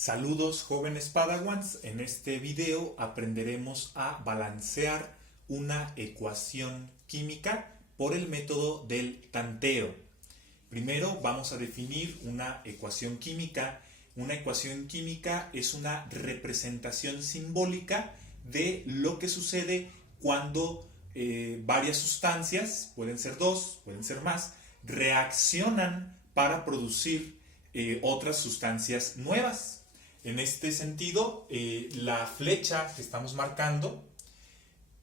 Saludos jóvenes Padawans, en este video aprenderemos a balancear una ecuación química por el método del tanteo. Primero vamos a definir una ecuación química. Una ecuación química es una representación simbólica de lo que sucede cuando varias sustancias, pueden ser dos, pueden ser más, reaccionan para producir otras sustancias nuevas. En este sentido, la flecha que estamos marcando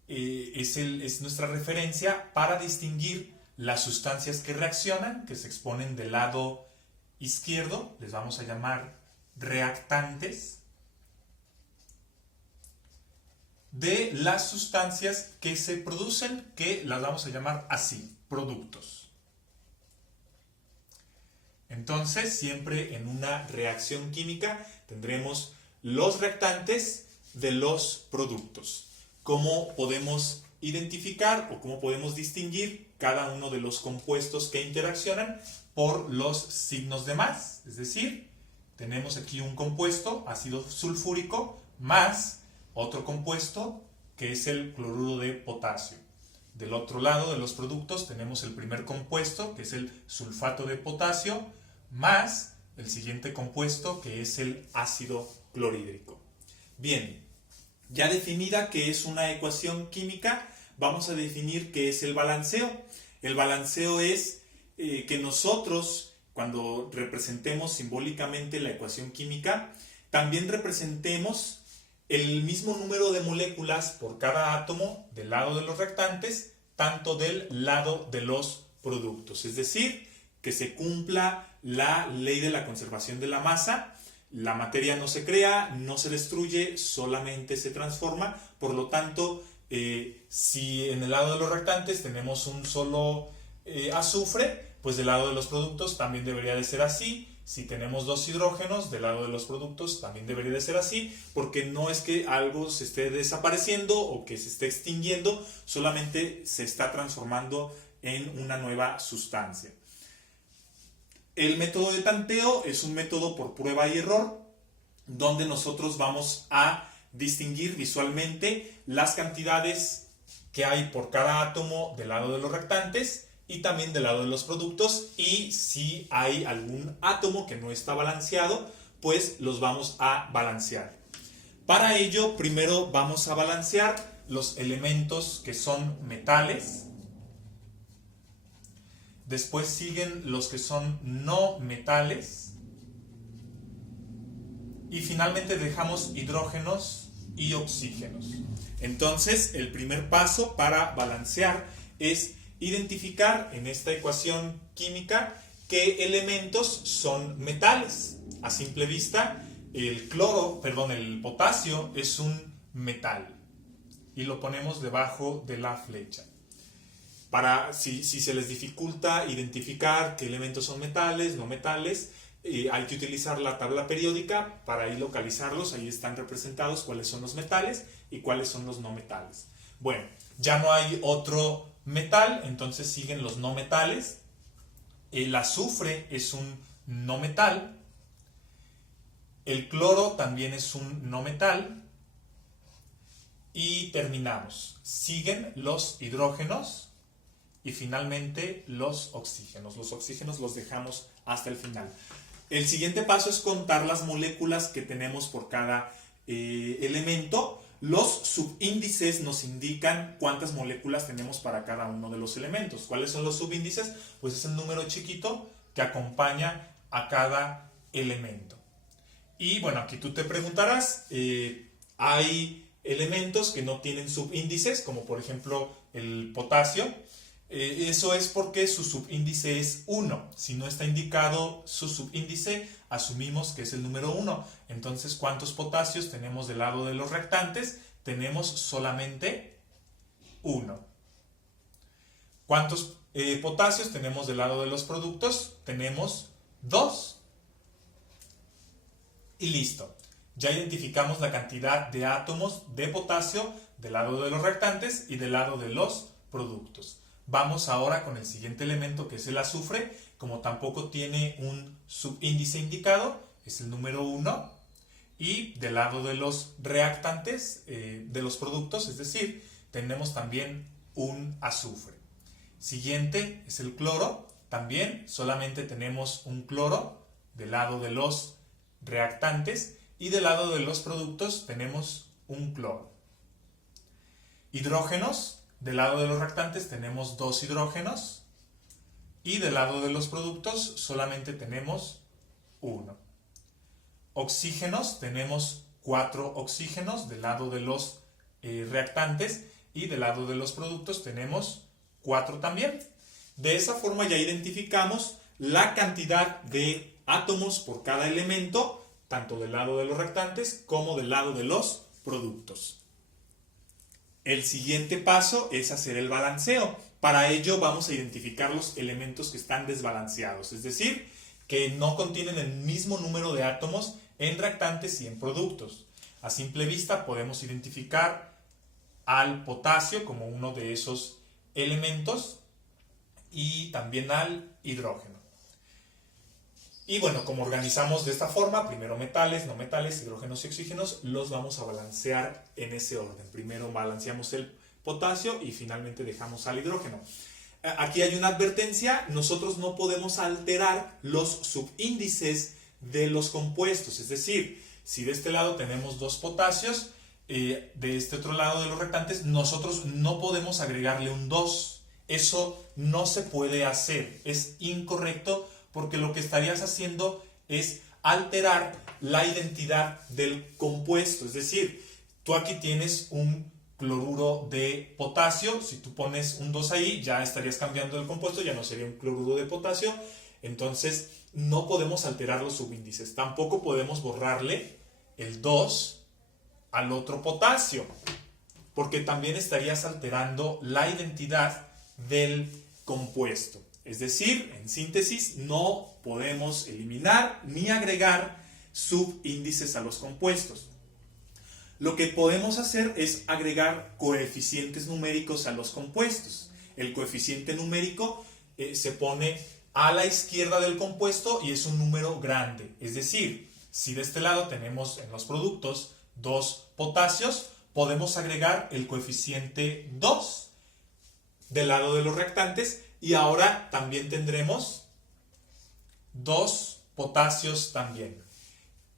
es nuestra referencia para distinguir las sustancias que reaccionan, que se exponen del lado izquierdo, les vamos a llamar reactantes, de las sustancias que se producen, que las vamos a llamar así, productos. Entonces, siempre en una reacción química tendremos los reactantes de los productos. ¿Cómo podemos identificar o cómo podemos distinguir cada uno de los compuestos que interaccionan? Por los signos de más. Es decir, tenemos aquí un compuesto, ácido sulfúrico, más otro compuesto que es el cloruro de potasio. Del otro lado de los productos tenemos el primer compuesto, que es el sulfato de potasio, más el siguiente compuesto, que es el ácido clorhídrico. Bien, ya definida que es una ecuación química, vamos a definir qué es el balanceo. El balanceo es que nosotros, cuando representemos simbólicamente la ecuación química, también representemos el mismo número de moléculas por cada átomo del lado de los reactantes, tanto del lado de los productos. Es decir, que se cumpla la ley de la conservación de la masa. La materia no se crea, no se destruye, solamente se transforma. Por lo tanto, si en el lado de los reactantes tenemos un solo azufre, pues del lado de los productos también debería de ser así. Si tenemos dos hidrógenos, del lado de los productos también debería de ser así, porque no es que algo se esté desapareciendo o que se esté extinguiendo, solamente se está transformando en una nueva sustancia. El método de tanteo es un método por prueba y error, donde nosotros vamos a distinguir visualmente las cantidades que hay por cada átomo del lado de los reactantes y también del lado de los productos, y si hay algún átomo que no está balanceado, pues los vamos a balancear. Para ello, primero vamos a balancear los elementos que son metales. Después siguen los que son no metales. Y finalmente dejamos hidrógenos y oxígenos. Entonces, el primer paso para balancear es identificar en esta ecuación química qué elementos son metales. A simple vista, el potasio es un metal. Y lo ponemos debajo de la flecha. Si se les dificulta identificar qué elementos son metales, no metales, hay que utilizar la tabla periódica para ahí localizarlos. Ahí están representados cuáles son los metales y cuáles son los no metales. Bueno, ya no hay otro metal, entonces siguen los no metales. El azufre es un no metal. El cloro también es un no metal. Y terminamos. Siguen los hidrógenos. Y finalmente los oxígenos. Los oxígenos los dejamos hasta el final. El siguiente paso es contar las moléculas que tenemos por cada elemento. Los subíndices nos indican cuántas moléculas tenemos para cada uno de los elementos. ¿Cuáles son los subíndices? Pues es el número chiquito que acompaña a cada elemento. Y bueno, aquí tú te preguntarás, hay elementos que no tienen subíndices, como por ejemplo el potasio. Eso es porque su subíndice es 1. Si no está indicado su subíndice, asumimos que es el número 1. Entonces, ¿cuántos potasios tenemos del lado de los reactantes? Tenemos solamente 1. ¿Cuántos potasios tenemos del lado de los productos? Tenemos 2. Y listo. Ya identificamos la cantidad de átomos de potasio del lado de los reactantes y del lado de los productos. Vamos ahora con el siguiente elemento, que es el azufre. Como tampoco tiene un subíndice indicado, es el número 1. Y del lado de los reactantes, de los productos, es decir, tenemos también un azufre. Siguiente es el cloro. También solamente tenemos un cloro del lado de los reactantes y del lado de los productos tenemos un cloro. Hidrógenos. Del lado de los reactantes tenemos 2 hidrógenos y del lado de los productos solamente tenemos 1. Oxígenos, tenemos 4 oxígenos del lado de los reactantes y del lado de los productos tenemos 4 también. De esa forma ya identificamos la cantidad de átomos por cada elemento, tanto del lado de los reactantes como del lado de los productos. El siguiente paso es hacer el balanceo. Para ello vamos a identificar los elementos que están desbalanceados, es decir, que no contienen el mismo número de átomos en reactantes y en productos. A simple vista podemos identificar al potasio como uno de esos elementos y también al hidrógeno. Y bueno, como organizamos de esta forma, primero metales, no metales, hidrógenos y oxígenos, los vamos a balancear en ese orden. Primero balanceamos el potasio y finalmente dejamos al hidrógeno. Aquí hay una advertencia, nosotros no podemos alterar los subíndices de los compuestos, es decir, si de este lado tenemos 2 potasios, de este otro lado de los reactantes, nosotros no podemos agregarle un 2. Eso no se puede hacer, es incorrecto porque lo que estarías haciendo es alterar la identidad del compuesto. Es decir, tú aquí tienes un cloruro de potasio, si tú pones un 2 ahí, ya estarías cambiando el compuesto, ya no sería un cloruro de potasio, entonces no podemos alterar los subíndices. Tampoco podemos borrarle el 2 al otro potasio, porque también estarías alterando la identidad del compuesto. Es decir, en síntesis, no podemos eliminar ni agregar subíndices a los compuestos. Lo que podemos hacer es agregar coeficientes numéricos a los compuestos. El coeficiente numérico se pone a la izquierda del compuesto y es un número grande. Es decir, si de este lado tenemos en los productos 2 potasios, podemos agregar el coeficiente 2 del lado de los reactantes y ahora también tendremos 2 potasios también.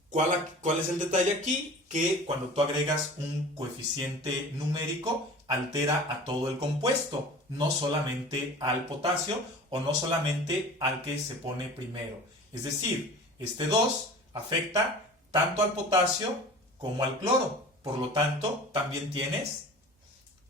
¿Cuál es el detalle aquí? Que cuando tú agregas un coeficiente numérico, altera a todo el compuesto, no solamente al potasio o no solamente al que se pone primero. Es decir, este 2 afecta tanto al potasio como al cloro. Por lo tanto, también tienes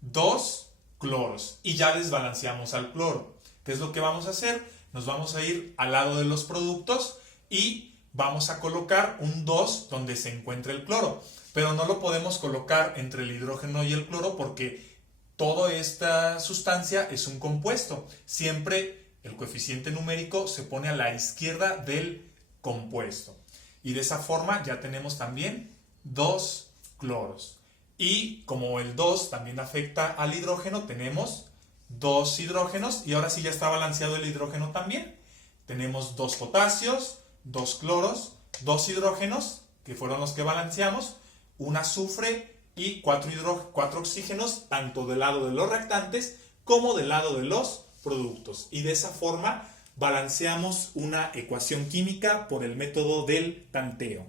2 cloros y ya desbalanceamos al cloro. ¿Qué es lo que vamos a hacer? Nos vamos a ir al lado de los productos y vamos a colocar un 2 donde se encuentra el cloro. Pero no lo podemos colocar entre el hidrógeno y el cloro porque toda esta sustancia es un compuesto. Siempre el coeficiente numérico se pone a la izquierda del compuesto. Y de esa forma ya tenemos también 2 cloros. Y como el 2 también afecta al hidrógeno, tenemos 2 hidrógenos y ahora sí ya está balanceado el hidrógeno también. Tenemos 2 potasios, 2 cloros, 2 hidrógenos, que fueron los que balanceamos, un azufre y 4 oxígenos, tanto del lado de los reactantes como del lado de los productos. Y de esa forma balanceamos una ecuación química por el método del tanteo.